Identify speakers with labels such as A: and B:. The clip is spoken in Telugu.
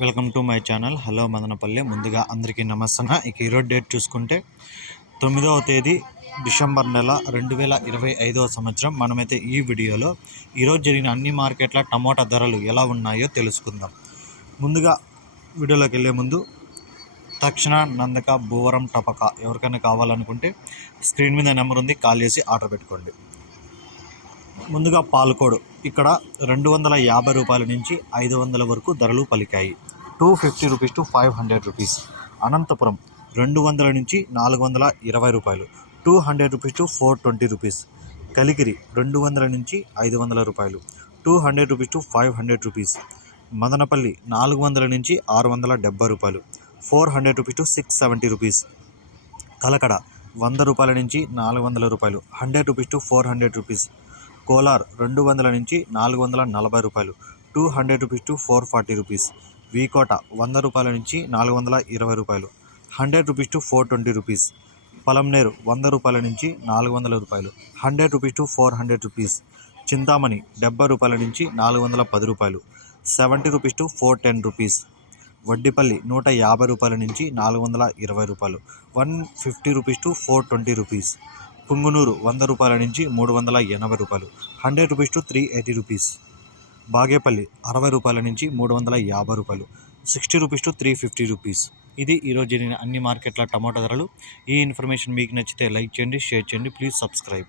A: Welcome to my channel. Hello Madanapalle. ముందుగా అందరికీ నమస్తే ఇక ఈరోజు డేట్ చూసుకుంటే తొమ్మిదవ తేదీ డిసెంబర్ నెల రెండు వేల ఇరవై ఐదవ సంవత్సరం. మనమైతే ఈ వీడియోలో ఈరోజు జరిగిన అన్ని మార్కెట్ల టమోటా ధరలు ఎలా ఉన్నాయో తెలుసుకుందాం. ముందుగా వీడియోలోకి వెళ్ళే ముందు తక్షణ నందక భూవరం టపక ఎవరికైనా కావాలనుకుంటే స్క్రీన్ మీద నెంబర్ ఉంది కాల్ చేసి ఆర్డర్ పెట్టుకోండి. ముందుగా పాలకోడు. ఇక్కడ రెండు వందల యాభై రూపాయల నుంచి ఐదు వందల వరకు ధరలు పలికాయి. Two fifty rupees to five hundred rupees. Anantapur రెండు వందల నుంచి నాలుగు వందల ఇరవై రూపాయలు. Two hundred rupees to four twenty rupees. Kaligiri రెండు వందల నుంచి ఐదు వందల రూపాయలు. Two hundred rupees to five hundred rupees. Madanapalle నాలుగు వందల నుంచి ఆరు వందల డెబ్బై రూపాయలు. Four hundred rupees to six seventy rupees. Kalakada వంద రూపాయల నుంచి నాలుగు వందల రూపాయలు. Hundred rupees to four hundred rupees. Kolar రెండు వందల నుంచి నాలుగు వందల నలభై రూపాయలు two hundred rupees to four forty rupees. V Kota వంద రూపాయల నుంచి నాలుగు వందల ఇరవై రూపాయలు hundred rupees to four twenty rupees. Palamaner వంద రూపాయల నుంచి నాలుగు వందల రూపాయలు hundred rupees to four hundred rupees. Chintamani డెబ్బై రూపాయల నుంచి నాలుగు వందల పది రూపాయలు seventy rupees to four ten rupees. Vaddipalli నూట యాభై రూపాయల నుంచి నాలుగు వందల ఇరవై రూపాయలు one fifty rupees to four twenty rupees. Punganur వంద రూపాయల నుంచి మూడు వందల ఎనభై రూపాయలు. Hundred rupees to three eighty rupees. Bagepalli అరవై రూపాయల నుంచి మూడు వందల యాభై రూపాయలు. Sixty rupees to three fifty rupees. ఇది ఈరోజు జరిగిన అన్ని మార్కెట్ల టమాటా ధరలు. ఈ ఇన్ఫర్మేషన్ మీకు నచ్చితే లైక్ చేయండి షేర్ చేయండి. Please subscribe.